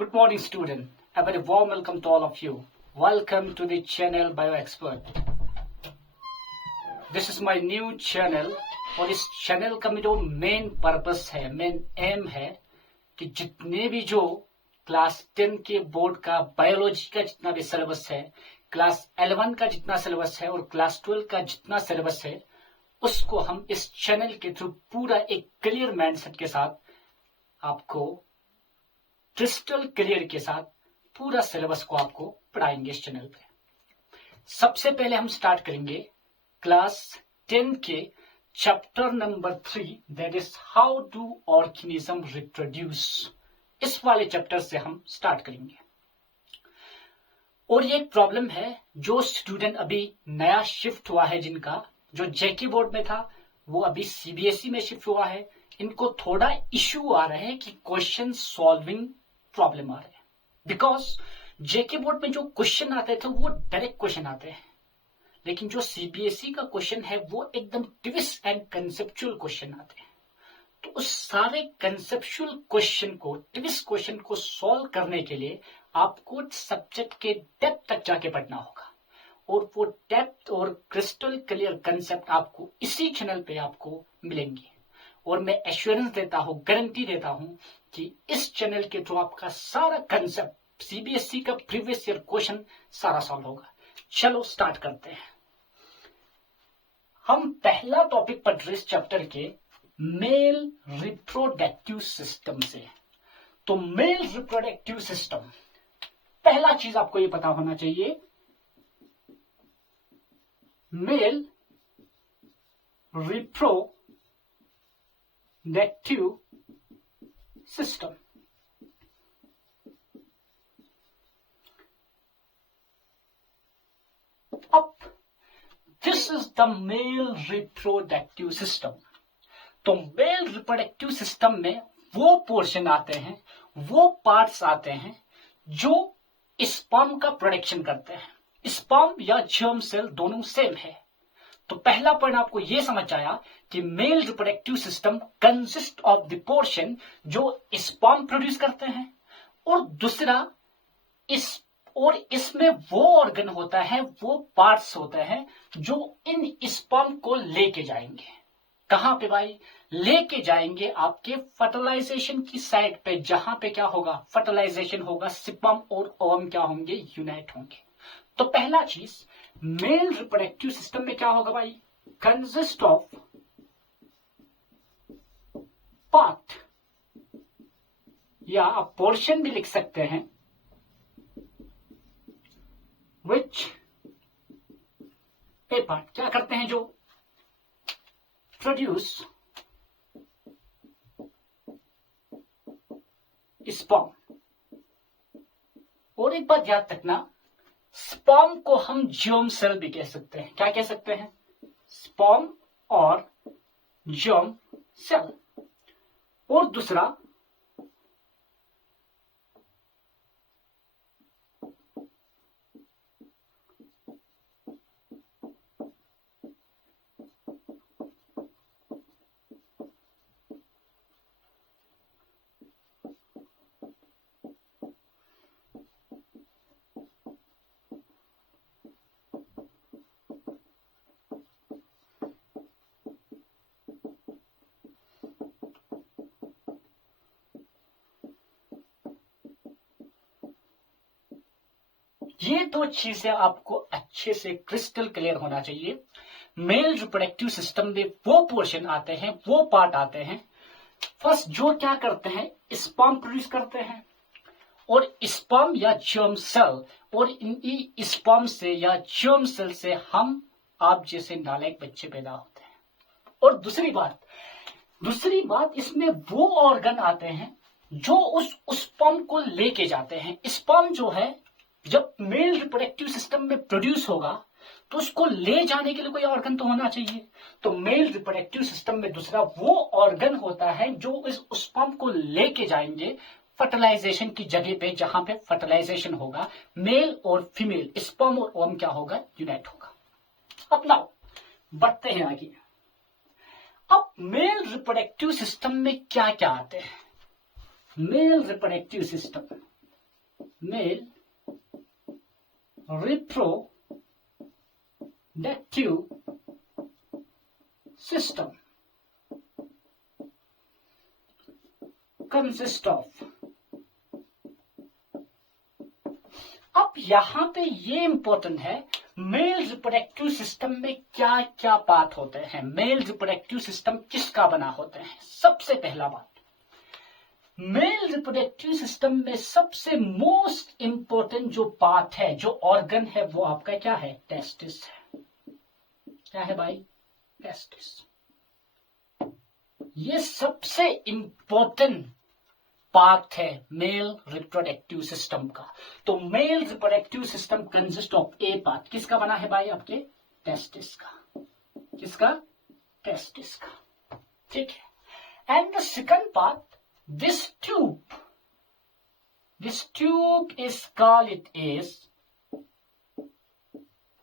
Good morning, student. A very warm welcome to all of you. Welcome to the channel BioExpert. This is my new channel और इस channel का जो main purpose है, main M है कि जितने भी जो क्लास 10 के बोर्ड का बायोलॉजी का जितना भी सिलेबस है, क्लास 11 का जितना सिलेबस है और क्लास 12 का जितना सिलेबस है, उसको हम इस चैनल के थ्रू पूरा एक क्लियर माइंडसेट के साथ आपको क्रिस्टल क्लियर के साथ पूरा सिलेबस को आपको पढ़ाएंगे इस चैनल पे। सबसे पहले हम स्टार्ट करेंगे क्लास 10 के chapter number 3, that is how do organism reproduce. इस वाले चैप्टर से हम स्टार्ट करेंगे। और ये एक प्रॉब्लम है जो स्टूडेंट अभी नया शिफ्ट हुआ है, जिनका जो जेके बोर्ड में था वो अभी सीबीएसई में शिफ्ट हुआ है, इनको थोड़ा इश्यू आ रहा है कि क्वेश्चन सॉल्विंग प्रॉब्लम आ रहे हैं। बिकॉज जेके बोर्ड में जो क्वेश्चन आते थे वो डायरेक्ट क्वेश्चन आते हैं, लेकिन जो सीबीएसई का क्वेश्चन है वो एकदम ट्विस्ट एंड कंसेप्चुअल क्वेश्चन आते हैं। तो उस सारे कंसेप्चुअल क्वेश्चन को, ट्विस्ट क्वेश्चन को सॉल्व करने के लिए आपको सब्जेक्ट के डेप्थ तक जाके पढ़ना होगा, और वो डेप्थ और क्रिस्टल क्लियर कंसेप्ट आपको इसी चैनल पे आपको मिलेंगे। और मैं एश्योरेंस देता हूं, गारंटी देता हूं कि इस चैनल के थ्रू आपका सारा कंसेप्ट, सीबीएसई का प्रीवियस ईयर क्वेश्चन सारा सॉल्व होगा। चलो स्टार्ट करते हैं। हम पहला टॉपिक पढ़ रहे इस चैप्टर के मेल रिप्रोडक्टिव सिस्टम से। तो मेल रिप्रोडक्टिव सिस्टम, पहला चीज आपको ये पता होना चाहिए, मेल रिप्रोडक्टिव सिस्टम। अब this is the mail reproductive system. तो मेल रिप्रोडक्टिव सिस्टम में वो पोर्शन आते हैं, वो पार्ट्स आते हैं जो स्पर्म का प्रोडक्शन करते हैं। स्पर्म या जर्म सेल दोनों सेम है। तो पहला पॉइंट आपको यह समझ आया कि mail reproductive system consist of the portion जो स्पर्म प्रोड्यूस करते हैं, और दूसरा इसमें वो ऑर्गन होता है, वो पार्ट्स होते हैं जो इन स्पर्म को लेके जाएंगे। कहां पे भाई? लेके जाएंगे आपके फर्टिलाइजेशन की साइड पे, जहां पे क्या होगा? फर्टिलाइजेशन होगा, स्पर्म और ओवम क्या होंगे? यूनाइट होंगे। तो पहला चीज, मेल रिप्रोडक्टिव सिस्टम में क्या होगा भाई? कंसिस्ट ऑफ पार्ट, या आप पोर्शन भी लिख सकते हैं, विच ए पार्ट क्या करते हैं? जो प्रोड्यूस स्पर्म। और एक बात याद रखना, स्पर्म को हम जर्म सेल भी कह सकते हैं। क्या कह सकते हैं? स्पर्म और जर्म सेल। और दूसरा, ये दो चीजें आपको अच्छे से क्रिस्टल क्लियर होना चाहिए। मेल रिप्रोडक्टिव सिस्टम में वो पोर्शन आते हैं, वो पार्ट आते हैं फर्स्ट जो क्या करते हैं? स्पर्म प्रोड्यूस करते हैं, और स्पर्म या जर्म सेल, और इन स्पर्म से या जर्म सेल से हम आप जैसे नालायक बच्चे पैदा होते हैं। और दूसरी बात इसमें वो ऑर्गन आते हैं जो उस स्पर्म को लेके जाते हैं। स्पर्म जो है जब मेल रिप्रोडक्टिव सिस्टम में प्रोड्यूस होगा तो उसको ले जाने के लिए कोई ऑर्गन तो होना चाहिए। तो मेल रिप्रोडक्टिव सिस्टम में दूसरा वो ऑर्गन होता है जो इस स्पर्म को लेके जाएंगे फर्टिलाइजेशन की जगह पे, जहां पे फर्टिलाइजेशन होगा, मेल और फीमेल स्पर्म और ओवम क्या होगा? यूनाइट होगा। अब नाउ बढ़ते हैं आगे। अब मेल रिप्रोडक्टिव सिस्टम में क्या क्या आते हैं? Mail reproductive system mail reproductive system consist of. अब यहां पे ये इंपॉर्टेंट है, मेल रिप्रोडक्टिव सिस्टम में क्या क्या पार्ट होते हैं, मेल रिप्रोडक्टिव सिस्टम किसका बना होते हैं। सबसे पहला बात, मेल रिप्रोडक्टिव सिस्टम में सबसे मोस्ट इंपॉर्टेंट जो पार्ट है, जो ऑर्गन है, वो आपका क्या है, टेस्टिस है। क्या है भाई, टेस्टिस। ये सबसे इंपॉर्टेंट पार्ट है मेल रिप्रोडक्टिव सिस्टम का। तो male reproductive system consist of A part, किसका बना है भाई, आपके टेस्टिस का। किसका, टेस्टिस का, ठीक है। And the second part, this tube is called it is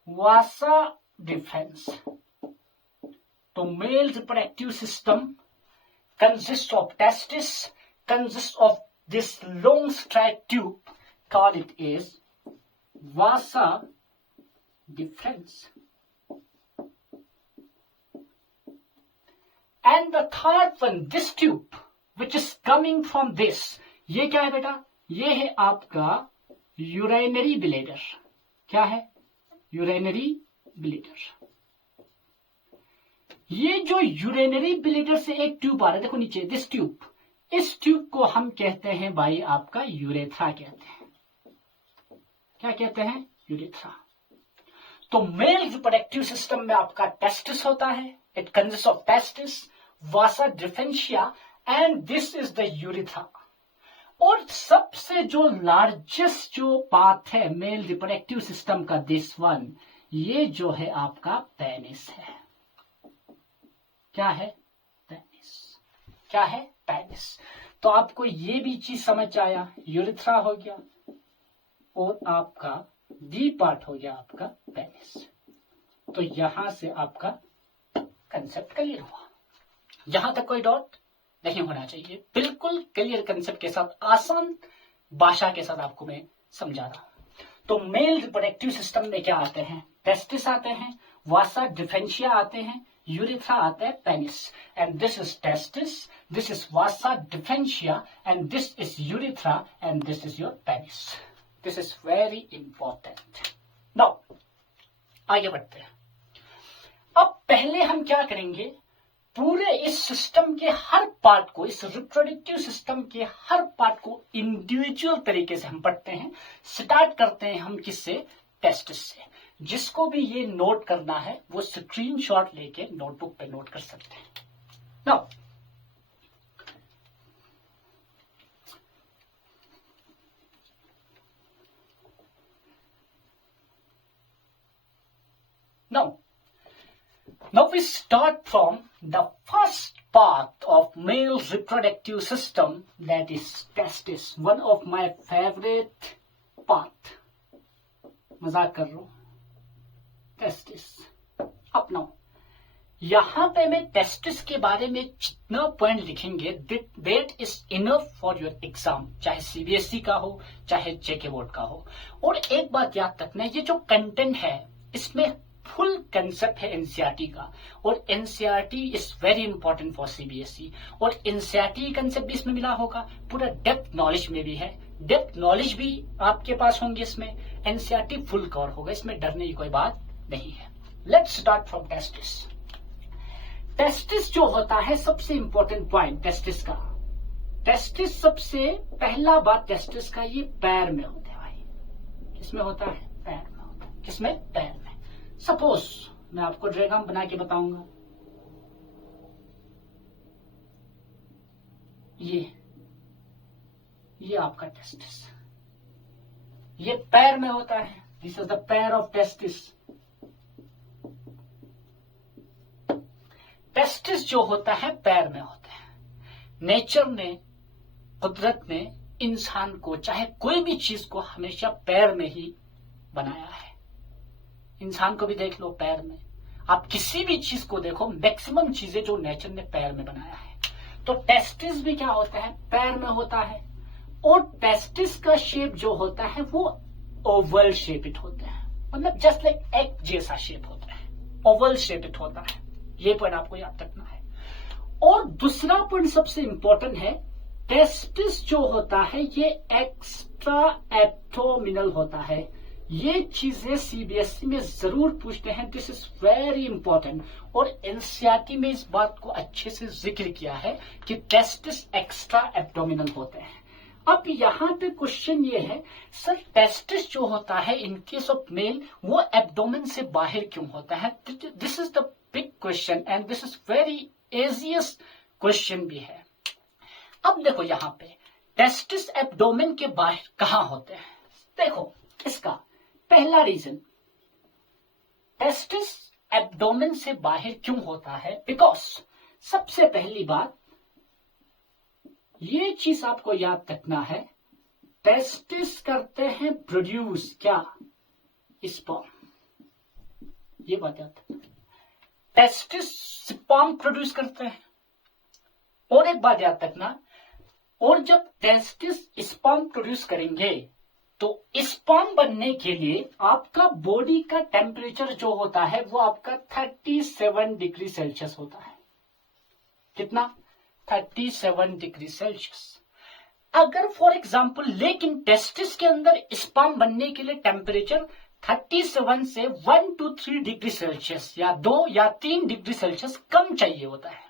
vasa deferens. तो male reproductive system consist of testis, consists of this long straight tube, call it is vasa deferens. And the third one, this tube which is coming from this, ये क्या है बेटा, ये है आपका urinary bladder. क्या है, यूरिनरी ब्लैडर। ये जो यूरिनरी ब्लैडर से एक ट्यूब आ रहा है, देखो नीचे, दिस ट्यूब, इस ट्यूब को हम कहते हैं भाई आपका यूरेथ्रा कहते हैं। क्या कहते हैं, यूरेथ्रा। तो मेल रिप्रोडक्टिव सिस्टम में आपका टेस्टिस होता है, it consist of testis, Vasa differentia and this is the urethra. और सबसे जो लार्जेस्ट जो पार्ट है मेल रिप्रोडक्टिव सिस्टम का, दिस वन, ये जो है आपका पेनिस है। क्या है, पेनिस। क्या है, पेनिस। तो आपको ये भी चीज समझ आया, यूरेथ्रा हो गया और आपका डी पार्ट हो गया आपका पेनिस। तो यहां से आपका कंसेप्ट क्लियर हुआ। यहां तक कोई डाउट नहीं होना चाहिए, बिल्कुल क्लियर कंसेप्ट के साथ, आसान भाषा के साथ आपको मैं समझा रहा हूं। तो मेल रिप्रोडक्टिव सिस्टम में क्या आते हैं, टेस्टिस आते हैं, वासा डिफरेंशिया आते हैं, यूरेथ्रा आता है, penis. And this is testis, this is Vasa differentia and this is urethra and this is your penis. This is very important. Now आगे बढ़ते हैं। अब पहले हम क्या करेंगे, पूरे इस सिस्टम के हर पार्ट को, इस रिप्रोडक्टिव सिस्टम के हर पार्ट को इंडिविजुअल तरीके से हम पढ़ते हैं। स्टार्ट करते हैं हम किससे, टेस्टिस से। जिसको भी ये नोट करना है वो स्क्रीनशॉट लेके नोटबुक पे नोट कर सकते हैं। Now we start from the first part of male reproductive system, that is testis, one of my favorite part। मजाक कर रहा हूं, टेस्टिस। अब नाउ यहां पे मैं टेस्टिस के बारे में जितना पॉइंट लिखेंगे that is enough for your exam, चाहे सीबीएसई का हो चाहे जेके बोर्ड का हो। और एक बात याद रखना, ये जो कंटेंट है इसमें फुल कंसेप्ट है एनसीईआरटी का, और NCERT is very important for CBSE. और एनसीईआरटी कंसेप्ट भी इसमें मिला होगा, पूरा डेप्थ नॉलेज में भी है, डेप्थ नॉलेज भी आपके पास होंगे इसमें। एनसीईआरटी फुल कवर होगा, इसमें डरने की कोई बात नहीं है। Let's start from testis. Testis जो होता है, सबसे इंपॉर्टेंट पॉइंट टेस्टिस का, टेस्टिस सबसे पहला बात टेस्टिस का, ये पैर में होता है भाई। किसमें होता है, पैर में होता है। किसमें, पैर में। सपोज मैं आपको डायग्राम बना के बताऊंगा, ये आपका टेस्टिस, ये पैर में होता है। This is the pair of testis. Testis जो होता है पैर में होता है। नेचर ने, कुदरत ने इंसान को, चाहे कोई भी चीज को, हमेशा पैर में ही बनाया है। इंसान को भी देख लो पैर में, आप किसी भी चीज को देखो, मैक्सिमम चीजें जो नेचर ने पैर में बनाया है। तो टेस्टिस भी क्या होता है, पैर में होता है। और टेस्टिस का शेप जो होता है वो ओवल शेपिड होता है, मतलब जस्ट लाइक एग जैसा शेप होता है, ओवल शेपिड होता है। ये पॉइंट आपको याद रखना है। और दूसरा पॉइंट सबसे इंपॉर्टेंट है, टेस्टिस जो होता है ये एक्स्ट्रा एब्डोमिनल होता है। ये चीजें सीबीएसई में जरूर पूछते हैं, दिस इज वेरी इंपॉर्टेंट। और एनसीईआरटी में इस बात को अच्छे से जिक्र किया है कि टेस्टिस एक्स्ट्रा एब्डोमिनल होते हैं। अब यहाँ पे क्वेश्चन ये है, सर टेस्टिस जो होता है इन केस ऑफ मेल वो एब्डोमेन से बाहर क्यों होता है? This is the big question and this is very easiest question भी है। अब देखो यहाँ पे टेस्टिस एब्डोमेन के बाहर कहाँ होते हैं? देखो इसका पहला रीजन, टेस्टिस एब्डोमेन से बाहर क्यों होता है? बिकॉज सबसे पहली बात ये चीज आपको याद रखना है, टेस्टिस करते हैं प्रोड्यूस क्या? स्पर्म। ये बात याद रखना, टेस्टिस स्पर्म प्रोड्यूस करते हैं। और एक बात याद रखना, और जब टेस्टिस स्पर्म प्रोड्यूस करेंगे तो स्पर्म बनने के लिए आपका बॉडी का टेम्परेचर जो होता है वो आपका 37 डिग्री सेल्सियस होता है। कितना? 37 डिग्री सेल्सियस। अगर फॉर एग्जांपल, लेकिन टेस्टिस के अंदर स्पर्म बनने के लिए टेम्परेचर 37 से 1 to 3 डिग्री सेल्सियस या 2 या 3 डिग्री सेल्सियस कम चाहिए होता है।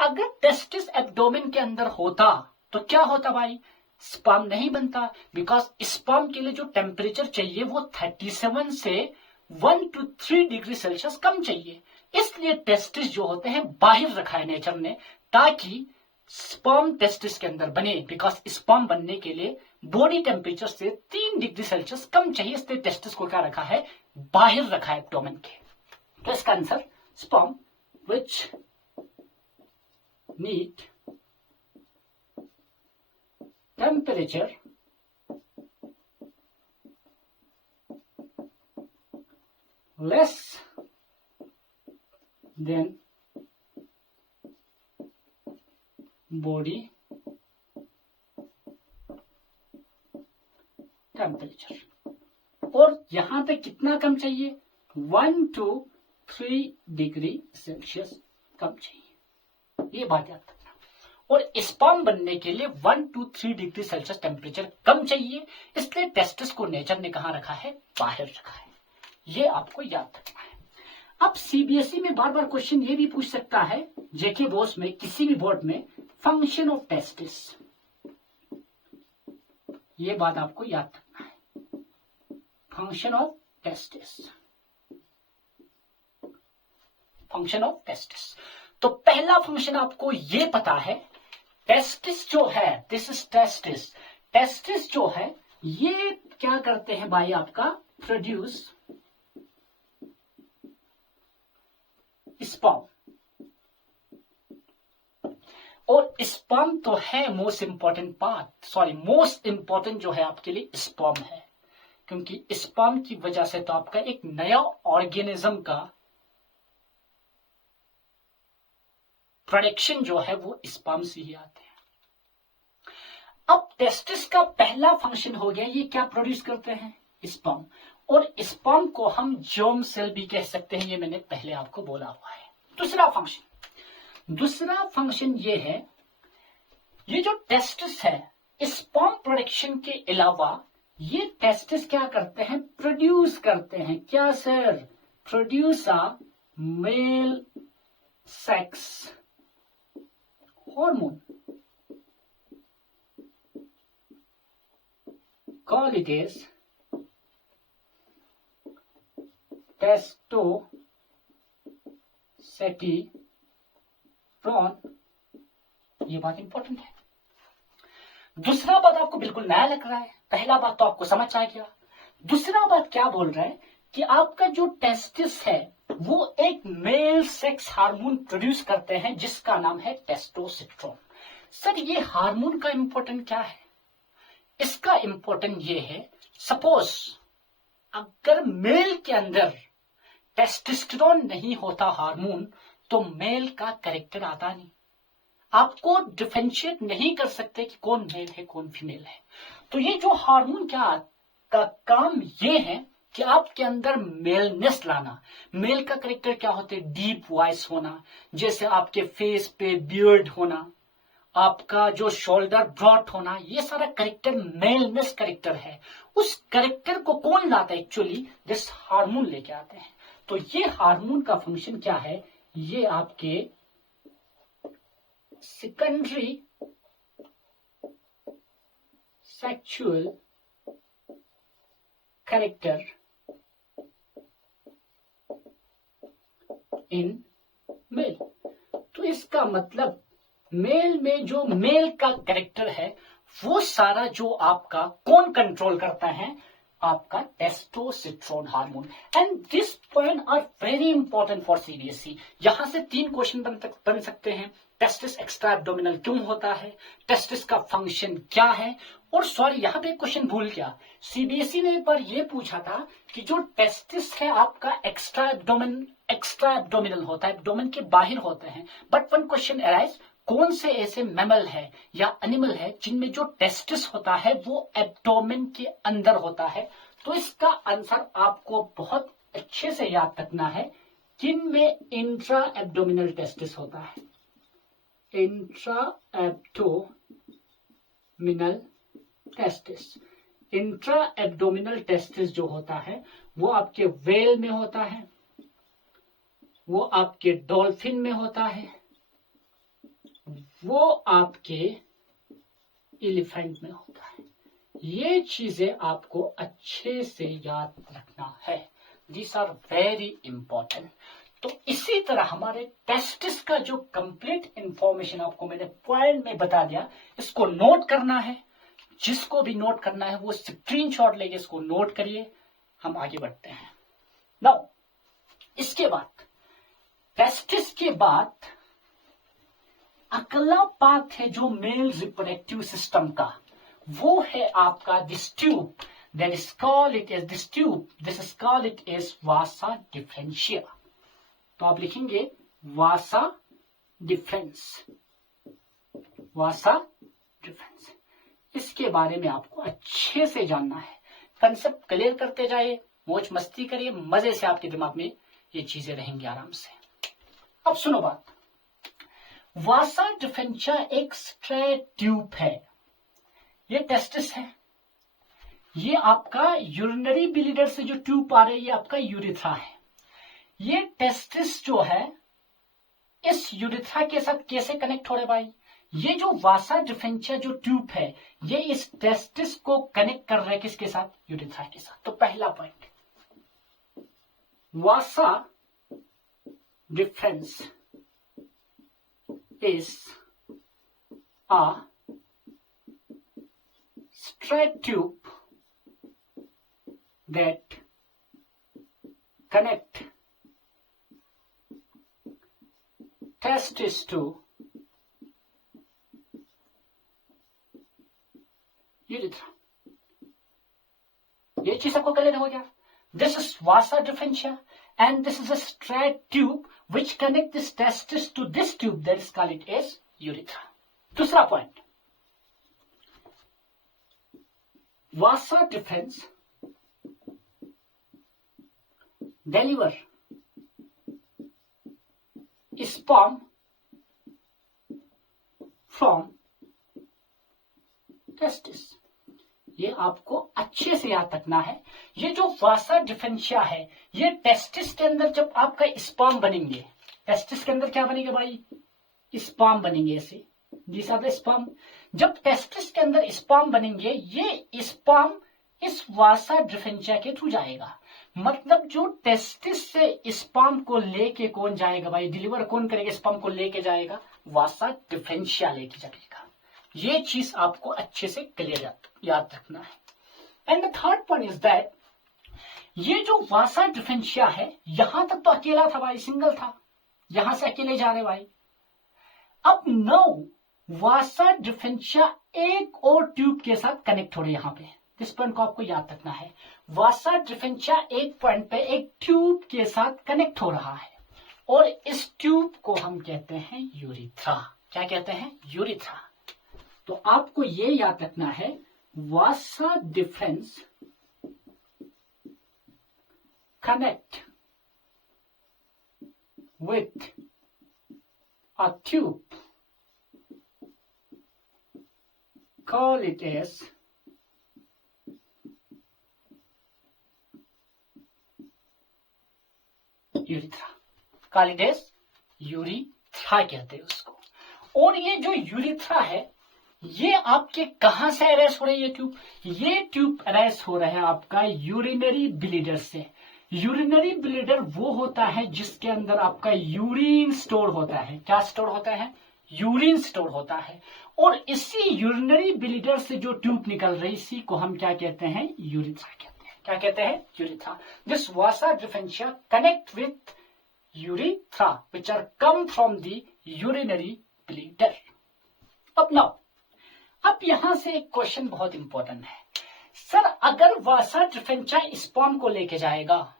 अगर टेस्टिस एब्डोमेन के अंदर होता तो क्या होता भाई? स्पर्म नहीं बनता, बिकॉज स्पर्म के लिए जो टेम्परेचर चाहिए वो 37 से 1 to 3 डिग्री सेल्सियस कम चाहिए। इसलिए टेस्टिस जो होते हैं बाहर रखा है नेचर ने, ताकि स्पर्म टेस्टिस के अंदर बने, बिकॉज स्पर्म बनने के लिए बॉडी टेम्परेचर से 3 डिग्री सेल्सियस कम चाहिए, इसलिए टेस्टिस को क्या रखा है? बाहर रखा है एब्डोमेन के। तो इसका answer sperm which need temperature less than body temperature। और यहां पे कितना कम चाहिए? 1 to 3 डिग्री सेल्सियस कम चाहिए। ये बात याद रखना। और स्पर्म बनने के लिए 1 to 3 डिग्री सेल्सियस टेम्परेचर कम चाहिए, इसलिए टेस्टिस को नेचर ने कहां रखा है? बाहर रखा है। ये आपको याद रखना है। अब सीबीएसई में बार बार क्वेश्चन ये भी पूछ सकता है, जेके बोस में, किसी भी बोर्ड में, फंक्शन ऑफ टेस्टिस। ये बात आपको याद रखना है, function of testis, function of testis. तो पहला फंक्शन आपको ये पता है, टेस्टिस जो है, दिस इज टेस्टिस। टेस्टिस जो है ये क्या करते हैं भाई? आपका प्रोड्यूस स्पर्म। और स्पर्म तो है most important part, sorry most important जो है आपके लिए स्पर्म है, क्योंकि स्पर्म की वजह से तो आपका एक नया ऑर्गेनिज्म का प्रोडक्शन जो है वो स्पर्म से ही आते हैं। अब टेस्टिस का पहला फंक्शन हो गया, ये क्या प्रोड्यूस करते हैं? स्पर्म। और स्पर्म को हम जर्म सेल भी कह सकते हैं, ये मैंने पहले आपको बोला हुआ है। दूसरा फंक्शन ये है, ये जो टेस्टिस है स्पर्म प्रोडक्शन के अलावा ये टेस्टिस क्या करते हैं? प्रोड्यूस करते हैं क्या sir? Produce a male sex hormone, call it as testosterone। ये बात इंपॉर्टेंट है। दूसरा बात आपको बिल्कुल नया लग रहा है, पहला बात तो आपको समझ आ गया। दूसरा बात क्या बोल रहा है कि आपका जो टेस्टिस है वो एक मेल सेक्स हार्मोन प्रोड्यूस करते हैं जिसका नाम है टेस्टोस्टेरोन। सर ये हार्मोन का इंपॉर्टेंट क्या है? इसका इंपॉर्टेंट ये है, सपोज अगर मेल के अंदर टेस्टोस्टेरोन नहीं होता हार्मोन, तो मेल का कैरेक्टर आता नहीं। आपको डिफरेंशिएट नहीं कर सकते कि कौन मेल है कौन फीमेल है। तो ये जो हार्मोन का काम ये है कि आपके अंदर मेलनेस लाना। मेल का करेक्टर क्या होते हैं? डीप वॉइस होना, जैसे आपके फेस पे बियर्ड होना, आपका जो शोल्डर ब्रॉड होना, ये सारा करेक्टर मेलनेस करेक्टर है। उस करेक्टर को कौन लाता है? एक्चुअली दिस हार्मोन लेके आते हैं। तो ये हार्मोन का फंक्शन क्या है? ये आपके secondary sexual character in male. तो इसका मतलब मेल में जो मेल का कैरेक्टर है वो सारा जो आपका कौन कंट्रोल करता है? आपका testosterone hormone. And this point are very important for CBSE. यहां से 3 क्वेश्चन बन सकते हैं। टेस्टिस एक्स्ट्रा एब्डोमिनल क्यों होता है, टेस्टिस का फंक्शन क्या है, और सॉरी यहां पे क्वेश्चन भूल गया, सीबीएसई ने एक बार ये पूछा था कि जो टेस्टिस है आपका एक्स्ट्रा एब्डोमिनल होता है, एब्डोमेन के बाहर होते हैं, बट वन क्वेश्चन अराइज, कौन से ऐसे मैमल है या एनिमल है जिनमें जो टेस्टिस होता है वो एब्डोमेन के अंदर होता है? तो इसका आंसर आपको बहुत अच्छे से याद रखना है, किन में इंट्रा एब्डोमिनल टेस्टिस होता है। Intra abdominal testis, intra abdominal testis जो होता है वो आपके व्हेल में होता है, वो आपके डॉल्फिन में होता है, वो आपके एलिफेंट में होता है। ये चीजें आपको अच्छे से याद रखना है। This are very important. तो इसी तरह हमारे टेस्टिस का जो कंप्लीट इंफॉर्मेशन आपको मैंने पॉइंट में बता दिया, इसको नोट करना है। जिसको भी नोट करना है वो स्क्रीनशॉट लेके इसको नोट करिए। हम आगे बढ़ते हैं। नाउ इसके बाद टेस्टिस के बाद अगला पार्ट है जो मेल रिप्रोडक्टिव सिस्टम का, वो है आपका this tube, that is called it as this tube, this is called it as vasa differentia. तो आप लिखेंगे वासा डिफरेंस, वासा डिफरेंस। इसके बारे में आपको अच्छे से जानना है। कंसेप्ट क्लियर करते जाइए, मौज मस्ती करिए, मजे से आपके दिमाग में ये चीजें रहेंगी आराम से। अब सुनो बात, वासा डिफरेंशिया एक स्ट्रेट ट्यूब है। ये टेस्टिस है, ये आपका यूरिनरी बिलीडर से जो ट्यूब आ रही है ये आपका यूरिथ्रा है। ये टेस्टिस जो है इस यूरिथ्रा के साथ कैसे कनेक्ट हो रहे भाई? ये जो वासा डिफरेंशिया जो ट्यूब है ये इस टेस्टिस को कनेक्ट कर रहे हैं किसके साथ? यूरिथ्रा के साथ। तो पहला point, Vasa difference is a straight tube that connect testis to urethra। ये चीज आपको क्लियर हो गया? This is vasa differentia and this is a straight tube which connect this testis to this tube, that is called it as urethra। दूसरा point, vasa difference deliver sperm from testis। ये आपको अच्छे से याद रखना है। ये जो वासा डिफरेंशिया है ये टेस्टिस के अंदर जब आपका स्पर्म बनेंगे, टेस्टिस के अंदर क्या बनेंगे भाई? स्पर्म बनेंगे। ऐसे दिस आर द स्पर्म। जब टेस्टिस के अंदर स्पर्म बनेंगे ये स्पर्म इस वासा डिफरेंशिया के थ्रू जाएगा। मतलब जो टेस्टिस से स्पर्म को लेके कौन जाएगा भाई? डिलीवर कौन करेगा? स्पर्म को लेके जाएगा वासा डिफरेंशिया लेके जाएगा। ये चीज आपको अच्छे से क्लियर याद रखना है। And the third point is that ये जो वासा डिफरेंशिया है यहां तक तो अकेला था भाई, सिंगल था, यहां से अकेले जा रहे भाई। अब नाउ वासा डिफरेंशिया एक और ट्यूब के साथ कनेक्ट हो रहे यहां पे। इस पॉइंट को आपको याद रखना है। वासा डिफरेंशिया एक पॉइंट पे एक ट्यूब के साथ कनेक्ट हो रहा है और इस ट्यूब को हम कहते हैं यूरिथ्रा। क्या कहते हैं, यूरिथ्रा। तो आपको ये याद रखना है, vasa deferens connect with a tube, call it as urethra, call it as urethra कहते हैं उसको। और ये जो यूरिथ्रा है, ये आपके कहां से अरेस्ट हो रही है ट्यूब, ये ट्यूब अरेस्ट हो रहा है आपका यूरिनरी ब्लीडर से। यूरिनरी ब्लीडर वो होता है जिसके अंदर आपका यूरिन स्टोर होता है। क्या स्टोर होता है, यूरिन स्टोर होता है। और इसी यूरिनरी ब्लीडर से जो ट्यूब निकल रही, इसी को हम क्या कहते हैं, यूरिथ्रा कहते हैं। क्या कहते हैं, urethra. This vasa differentia connect with urethra which are come from the urinary bladder. अब यहां से एक क्वेश्चन बहुत इंपॉर्टेंट है, सर अगर वासा डिफरेंशिया स्पर्म को लेके जाएगा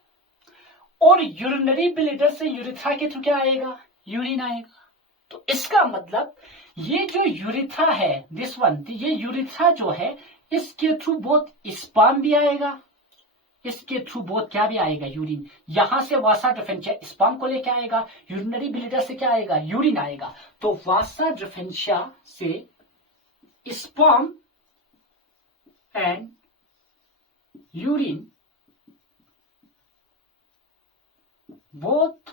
और यूरिनरी ब्लीडर से यूरिथ्रा के थ्रू क्या आएगा, यूरिन आएगा, तो इसका मतलब ये जो यूरिथ्रा है, दिस वन, ये यूरिथ्रा जो है, इसके थ्रू बहुत स्पर्म भी आएगा, इसके थ्रू बहुत क्या भी आएगा, यूरिन। यहां से वासा डिफरेंशिया स्पर्म को लेके आएगा, यूरिनरी ब्लीडर से क्या आएगा, यूरिन आएगा। तो वासा डिफरेंशिया से sperm and urine both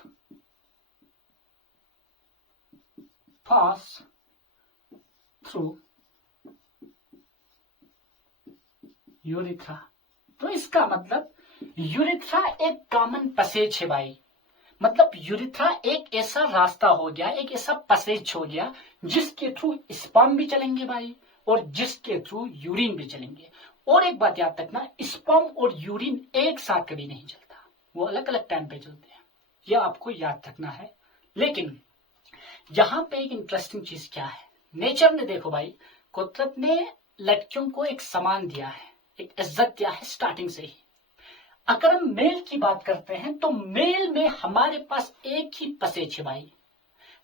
pass through urethra. तो इसका मतलब यूरिथ्रा एक कॉमन पैसेज है भाई। मतलब यूरिथ्रा एक ऐसा रास्ता हो गया, एक ऐसा पैसेज हो गया जिसके थ्रू स्पर्म भी चलेंगे भाई और जिसके थ्रू यूरिन भी चलेंगे। और एक बात याद रखना, स्पर्म और यूरिन एक साथ कभी नहीं चलता, वो अलग अलग टाइम पे चलते हैं, ये आपको याद रखना है। लेकिन यहां पे एक इंटरेस्टिंग चीज क्या है, नेचर ने देखो भाई, कुदरत ने लड़कियों को एक सम्मान दिया है, एक इज्जत दिया है स्टार्टिंग से ही। अगर हम मेल की बात करते हैं तो मेल में हमारे पास एक ही पैसेज है भाई,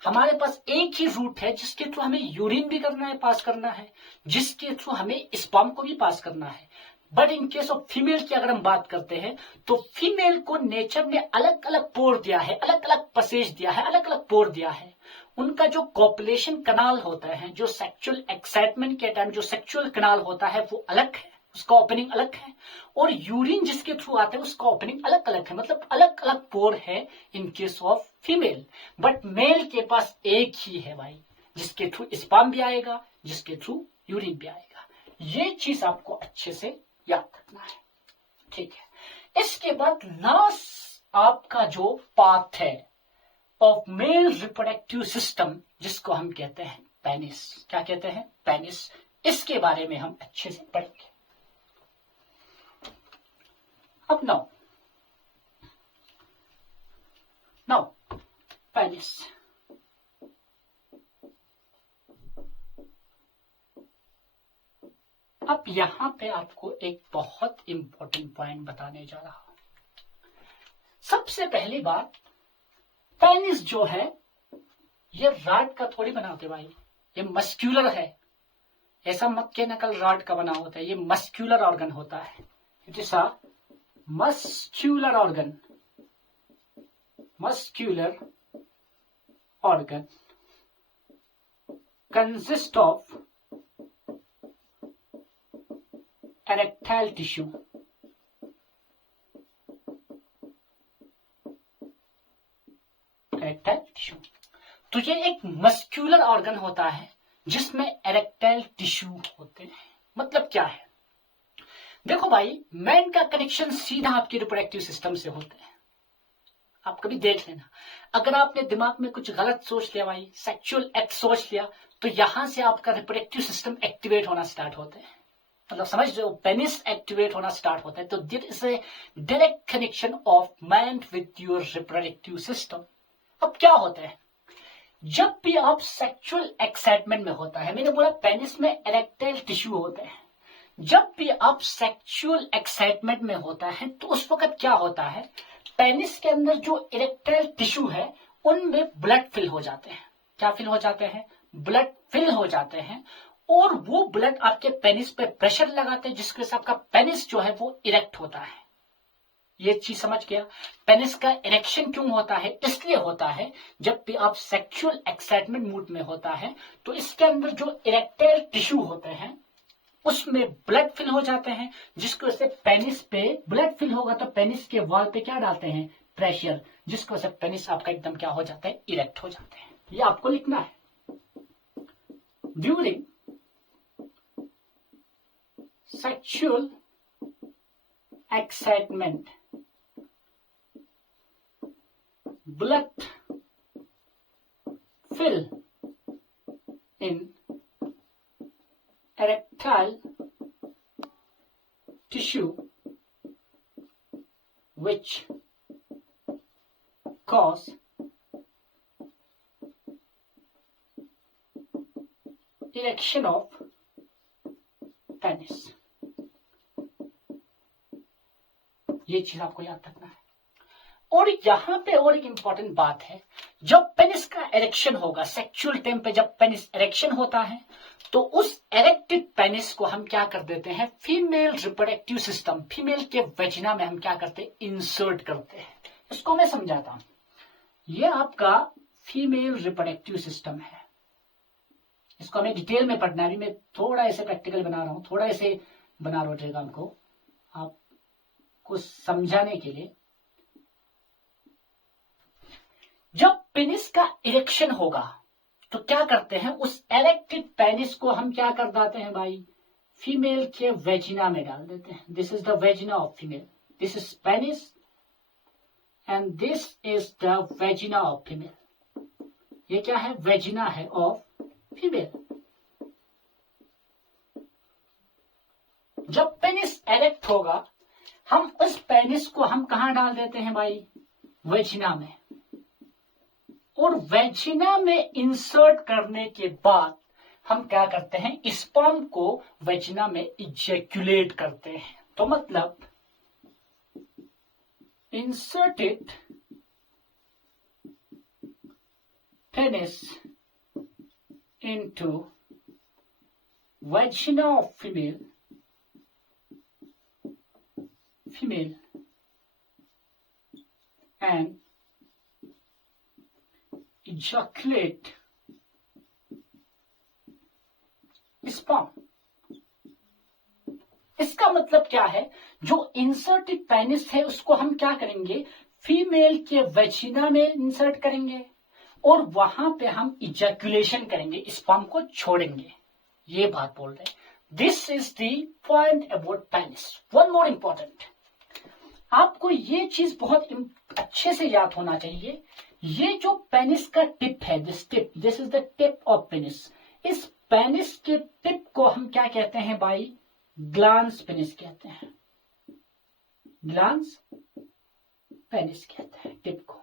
हमारे पास एक ही रूट है जिसके थ्रू हमें यूरिन भी करना है, पास करना है, जिसके थ्रू हमें स्पर्म को भी पास करना है। But in case of female की अगर हम बात करते हैं तो फीमेल को नेचर ने अलग अलग पोर दिया है, अलग अलग पैसेज दिया है, अलग अलग पोर दिया है। उनका जो कॉपुलेशन कनाल होता है, जो सेक्सुअल एक्साइटमेंट के टाइम जो सेक्सुअल कनाल होता है वो अलग है, उसका ओपनिंग अलग है। और यूरिन जिसके थ्रू आता है उसका ओपनिंग अलग अलग है, मतलब अलग अलग पोर है in case of female. But male के पास एक ही है भाई, जिसके थ्रू स्पर्म भी आएगा, जिसके थ्रू यूरिन भी आएगा। ये चीज आपको अच्छे से याद रखना है, ठीक है। इसके बाद लास्ट आपका जो पार्ट है ऑफ मेल रिप्रोडक्टिव सिस्टम, जिसको हम कहते हैं पेनिस। क्या कहते हैं, पेनिस। इसके बारे में हम अच्छे से पढ़ेंगे। अब नाउ पेनिस। अब यहां पे आपको एक बहुत इंपॉर्टेंट पॉइंट बताने जा रहा हूं। सबसे पहली बात, पेनिस जो है ये रॉड का थोड़ी बना होता है भाई, ये मस्क्यूलर है। ऐसा मत के नकल रॉड का बना होता है, ये मस्क्यूलर ऑर्गन होता है। It is a muscular organ, muscular organ consist of erectile tissue, erectile tissue। तो ये एक मस्क्यूलर ऑर्गन होता है जिसमें erectile tissue होते हैं। मतलब क्या है, देखो भाई, मैन का कनेक्शन सीधा आपके रिप्रोडक्टिव सिस्टम से होता है। आप कभी देख लेना, अगर आपने दिमाग में कुछ गलत सोच लिया भाई, सेक्सुअल एक्ट सोच लिया, तो यहां से आपका रिप्रोडक्टिव सिस्टम एक्टिवेट होना स्टार्ट होता है। मतलब समझ रहे हो, पेनिस एक्टिवेट होना स्टार्ट होता है। तो this is a direct connection of man with your reproductive system. अब क्या होता है, जब भी आप सेक्सुअल एक्साइटमेंट में होता है, मैंने बोला पेनिस में इरेक्टाइल टिश्यू होते हैं, जब भी आप सेक्सुअल एक्साइटमेंट में होता है तो उस वक्त क्या होता है, पेनिस के अंदर जो इरेक्टाइल टिश्यू है उनमें ब्लड फिल हो जाते हैं। क्या फिल हो जाते हैं, ब्लड फिल हो जाते हैं और वो ब्लड आपके पेनिस पे प्रेशर लगाते हैं, जिसकी वजह से आपका पेनिस जो है वो इरेक्ट होता है। ये चीज समझ गया। पेनिस का इरेक्शन क्यों होता है? इसलिए होता है जब भी आप सेक्सुअल एक्साइटमेंट मूड में होता है तो इसके अंदर जो इरेक्टाइल टिश्यू होते हैं उसमें ब्लड फिल हो जाते हैं, जिसकी वजह से पेनिस पे ब्लड फिल होगा तो पेनिस के वॉल पे क्या डालते हैं? प्रेशर, जिसकी वजह से पेनिस आपका एकदम क्या हो जाता है? इरेक्ट हो जाते हैं। ये आपको लिखना है। During sexual excitement blood fill in erectile tissue which cause erection of penis। ये चीज आपको याद रखना है। और यहां पे और एक इंपॉर्टेंट बात है, जब पेनिस का इरेक्शन होगा, सेक्सुअल टाइम पे जब पेनिस इरेक्शन होता है तो उस इरेक्टेड पेनिस को हम क्या कर देते हैं? फीमेल रिप्रोडक्टिव सिस्टम, फीमेल के वेजिना में हम क्या करते हैं? इंसर्ट करते हैं। इसको मैं समझाता हूं। ये आपका फीमेल रिप्रोडक्टिव सिस्टम है, इसको हमें डिटेल में पढ़ना है। अभी मैं थोड़ा ऐसे प्रैक्टिकल बना रहा हूं, थोड़ा ऐसे बना रहा हूं डायग्राम को आपको समझाने के लिए। जब पेनिस का इरेक्शन होगा तो क्या करते हैं? उस इरेक्टेड पेनिस को हम क्या कर देते हैं भाई? फीमेल के वेजिना में डाल देते हैं। This is the vagina of female, this is penis and this is the vagina of female. ये क्या है? वेजिना है ऑफ फीमेल। जब पेनिस इरेक्ट होगा हम उस पेनिस को हम कहां डाल देते हैं भाई? वेजिना में। और वेजिना में इंसर्ट करने के बाद हम क्या करते हैं? स्पर्म को वेजिना में इजैक्यूलेट करते हैं। तो मतलब inserted penis into vagina of female and ejaculate sperm। इसका मतलब क्या है? जो इंसर्टेड पेनिस है उसको हम क्या करेंगे? फीमेल के वेजिना में इंसर्ट करेंगे और वहां पे हम इजैक्यूलेशन करेंगे, स्पर्म को छोड़ेंगे। ये बात बोल रहे हैं। This is the point about penis. One more important, आपको ये चीज बहुत अच्छे से याद होना चाहिए। ये जो पेनिस का टिप है, this is the tip of penis. इस पेनिस के टिप को हम क्या कहते हैं भाई? ग्लांस पेनिस कहते हैं। ग्लांस पेनिस कहते हैं टिप को।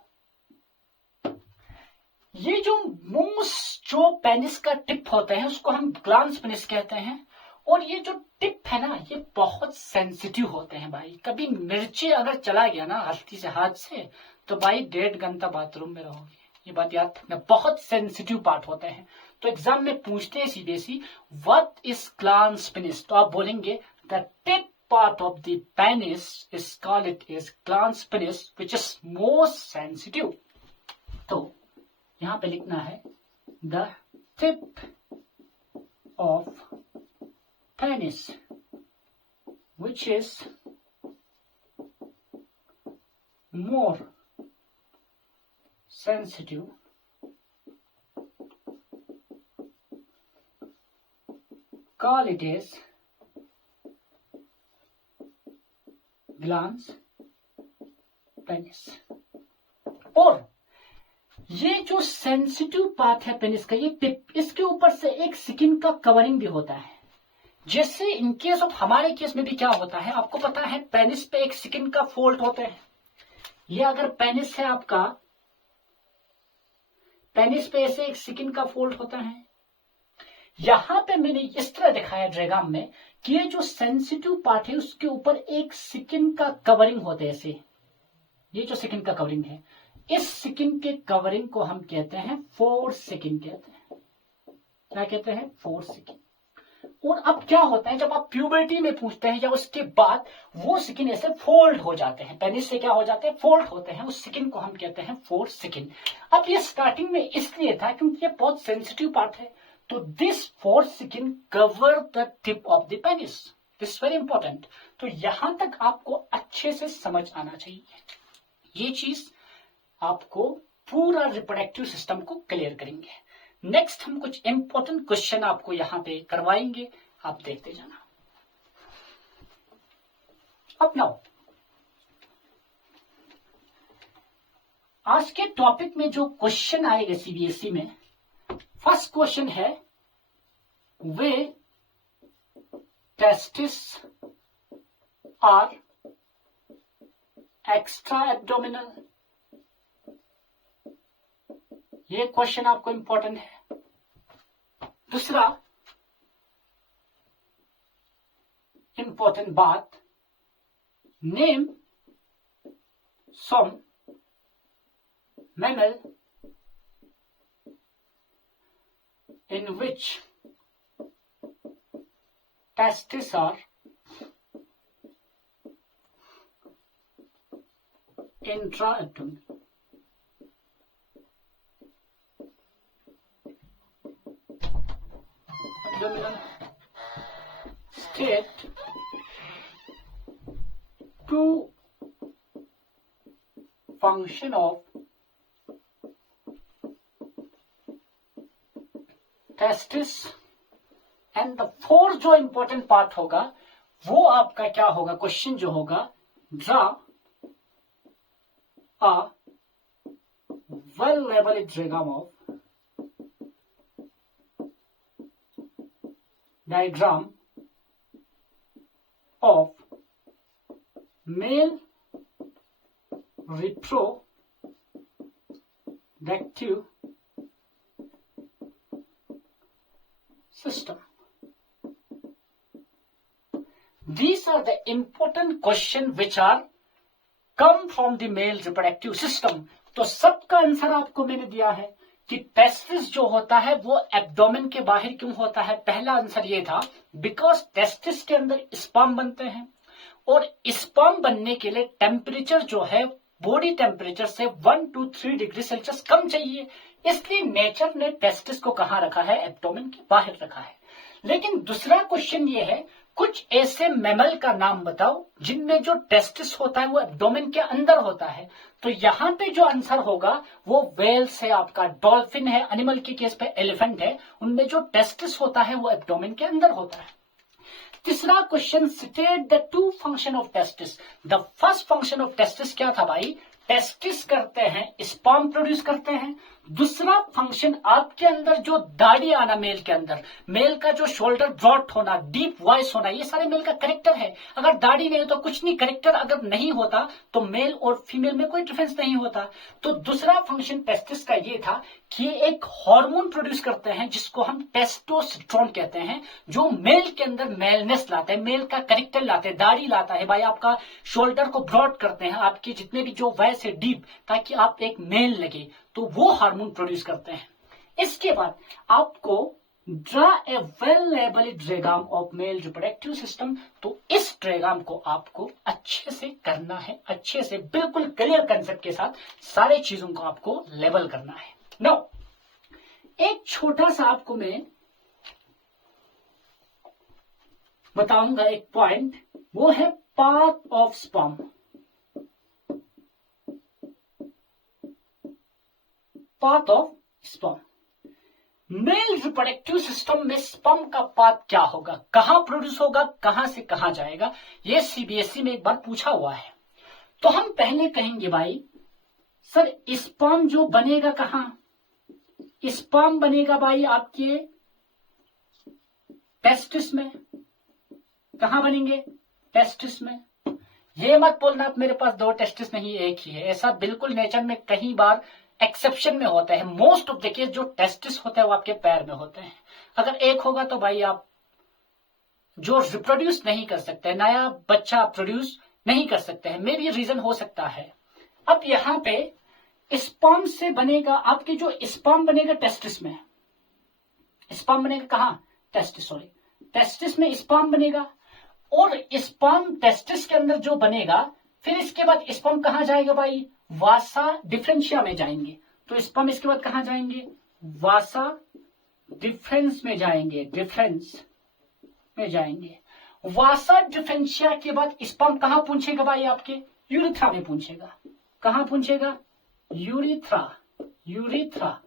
ये जो मोस्ट जो पेनिस का टिप होता है उसको हम ग्लांस पेनिस कहते हैं। और ये जो टिप है ना, ये बहुत सेंसिटिव होते हैं भाई। कभी मिर्ची अगर चला गया ना हल्की से हाथ से तो भाई 1.5 घंटा बाथरूम में रहोगे। ये बात याद रखना, बहुत सेंसिटिव पार्ट होते हैं। तो एग्जाम में पूछते हैं सीधे सी, व्हाट इज ग्लांस पेनिस? तो आप बोलेंगे the tip part of the penis is called it is glans penis which is most sensitive. तो यहां पे लिखना है the tip of penis which is more sensitive call it is glans penis। और ये जो सेंसिटिव पार्ट है penis का, ये टिप, इसके ऊपर से एक स्किन का कवरिंग भी होता है। जैसे इन केस ऑफ हमारे केस में भी क्या होता है आपको पता है, पेनिस पे एक स्किन का फोल्ड होता है। ये अगर पेनिस है आपका, पेनिस पे ऐसे एक स्किन का फोल्ड होता है। यहां पे मैंने इस तरह दिखाया डायग्राम में कि ये जो सेंसिटिव पार्ट है उसके ऊपर एक स्किन का कवरिंग होता है ऐसे। ये जो स्किन का कवरिंग है, इस स्किन के कवरिंग को हम कहते हैं फोर स्किन कहते हैं। क्या कहते हैं, फोरस्किन। और अब क्या होता है, जब आप प्यूबर्टी में पूछते हैं या उसके बाद वो स्किन ऐसे फोल्ड हो जाते हैं, पेनिस से क्या हो जाते हैं, फोल्ड होते हैं, उस स्किन को हम कहते हैं फोरस्किन। अब ये स्टार्टिंग में इसलिए था क्योंकि ये बहुत सेंसिटिव पार्ट है, तो this foreskin cover the tip of the penis, this very important. तो यहां तक आपको अच्छे से समझ आना चाहिए, ये चीज आपको पूरा रिप्रोडक्टिव सिस्टम को क्लियर करेंगे। नेक्स्ट हम कुछ इंपॉर्टेंट क्वेश्चन आपको यहां पे करवाएंगे, आप देखते जाना। अब नाउ आज के टॉपिक में जो क्वेश्चन आएगा सीबीएसई में, फर्स्ट क्वेश्चन है वे टेस्टिस आर एक्स्ट्रा एब्डोमिनल, ये क्वेश्चन आपको इंपॉर्टेंट है। दूसरा इंपॉर्टेंट बात, name some mammal in which testes are intra-abdominal. Abdominal state to function of testis and the fourth जो इंपॉर्टेंट पार्ट होगा वो आपका क्या होगा, क्वेश्चन जो होगा, draw a well labelled diagram of male reproductive system. These are the important questions which are come from the male reproductive system. तो सबका आंसर आपको मैंने दिया है कि टेस्टिस जो होता है वो एब्डोमेन के बाहर क्यों होता है। पहला आंसर ये था बिकॉज टेस्टिस के अंदर स्पर्म बनते हैं और स्पर्म बनने के लिए टेम्परेचर जो है बॉडी टेम्परेचर से 1 to 3 डिग्री सेल्सियस कम चाहिए, इसलिए नेचर ने टेस्टिस को कहां रखा है, एब्डोमेन के बाहर रखा है। लेकिन दूसरा क्वेश्चन ये है कुछ ऐसे मैमल का नाम बताओ जिनमें जो टेस्टिस होता है वो एब्डोमेन के अंदर होता है। तो यहां पे जो आंसर होगा वो वेल्स है, आपका डॉल्फिन है, एनिमल के केस पे एलिफेंट है, उनमें जो टेस्टिस होता है वो एब्डोमेन के अंदर होता है। तीसरा question, state the two function of testis. The first function of testis क्या था भाई, टेस्टिस करते हैं, स्पर्म प्रोड्यूस करते हैं। दूसरा फंक्शन आपके अंदर जो दाढ़ी आना, मेल का जो शोल्डर ब्रॉड होना, डीप वॉइस होना, ये सारे मेल का कैरेक्टर है। अगर दाढ़ी नहीं हो तो कुछ नहीं, कैरेक्टर अगर नहीं होता तो मेल और फीमेल में कोई डिफरेंस नहीं होता। तो दूसरा फंक्शन टेस्टिस का ये था कि एक हार्मोन प्रोड्यूस करते हैं जिसको हम टेस्टोस्टेरोन कहते हैं, जो मेल के अंदर मेलनेस लाते हैं, मेल का कैरेक्टर लाते हैं, दाढ़ी लाता है भाई, आपका शोल्डर को ब्रॉड करते हैं, आपकी जितने भी जो वॉइस है डीप, ताकि आप एक मेल लगे, तो वो हार्मोन प्रोड्यूस करते हैं। इसके बाद आपको draw a well labelled diagram of male reproductive system. तो इस डायग्राम को आपको अच्छे से करना है, अच्छे से बिल्कुल क्लियर कंसेप्ट के साथ सारे चीजों को आपको लेबल करना है। नो, एक छोटा सा आपको मैं बताऊंगा एक पॉइंट, वो है path of sperm. Path of sperm, mail reproductive system में स्पर्म का पाथ क्या होगा, कहां प्रोड्यूस होगा, कहां से कहां जाएगा, ये सीबीएसई में एक बार पूछा हुआ है। तो हम पहले कहेंगे भाई सर स्पर्म जो बनेगा कहां, स्पर्म बनेगा भाई आपके टेस्टिस में। कहां बनेंगे, टेस्टिस में। ये मत बोलना आप मेरे पास 2 टेस्टिस नहीं एक ही है, ऐसा बिल्कुल नेचर में कई बार एक्सेप्शन में होता है। मोस्ट ऑफ द केस जो टेस्टिस होता है वो आपके पैर में होते हैं। अगर एक होगा तो भाई आप जो रिप्रोड्यूस नहीं कर सकते, नया बच्चा प्रोड्यूस नहीं कर सकते हैं, मे बी रीजन हो सकता है। अब यहां पे स्पर्म से बनेगा, आपके जो स्पर्म बनेगा टेस्टिस में, स्पर्म बनेगा कहाँ, टेस्टिस, सॉरी टेस्टिस में स्पर्म बनेगा, और स्पर्म टेस्टिस के अंदर जो बनेगा, फिर इसके बाद स्पर्म कहाँ जाएगा भाई, वासा डिफरेंशिया में जाएंगे। तो स्पर्म इसके बाद कहाँ जाएंगे, वासा डिफरेंस में जाएंगे, डिफरेंस में जाएंगे। वासा डिफरेंशिया के बाद स्पर्म कहाँ पूछेगा भाई, आपके यूरिथ्रा में पूछेगा। कहाँ पूछेगा, यूरिथ्रा, यूरिथ्रा,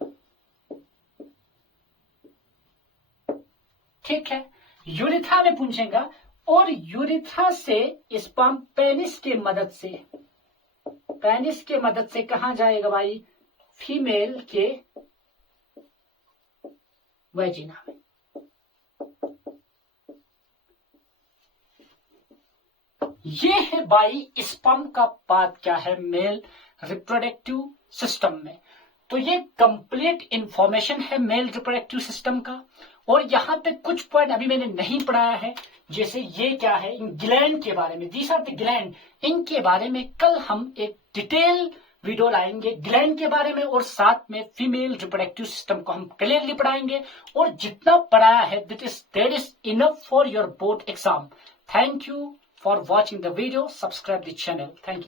ठीक है, यूरिथ्रा में पूछेगा। और यूरिथ्रा से स्पर्म पेनिस के मदद से, पेनिस के मदद से कहां जाएगा भाई, फीमेल के वेजिना में। ये है भाई स्पर्म का पाथ क्या है मेल रिप्रोडक्टिव सिस्टम में। तो ये कंप्लीट इंफॉर्मेशन है मेल रिप्रोडक्टिव सिस्टम का। और यहां पे कुछ पॉइंट अभी मैंने नहीं पढ़ाया है, जैसे ये क्या है, इन ग्लैंड के बारे में, दीज आर द ग्लैंड, इनके बारे में कल हम एक डिटेल वीडियो लाएंगे ग्लैंड के बारे में, और साथ में फीमेल रिप्रोडक्टिव सिस्टम को हम क्लियरली पढ़ाएंगे। और जितना पढ़ाया है that is enough for your board exam. Thank you for watching the video, subscribe the channel, thank you.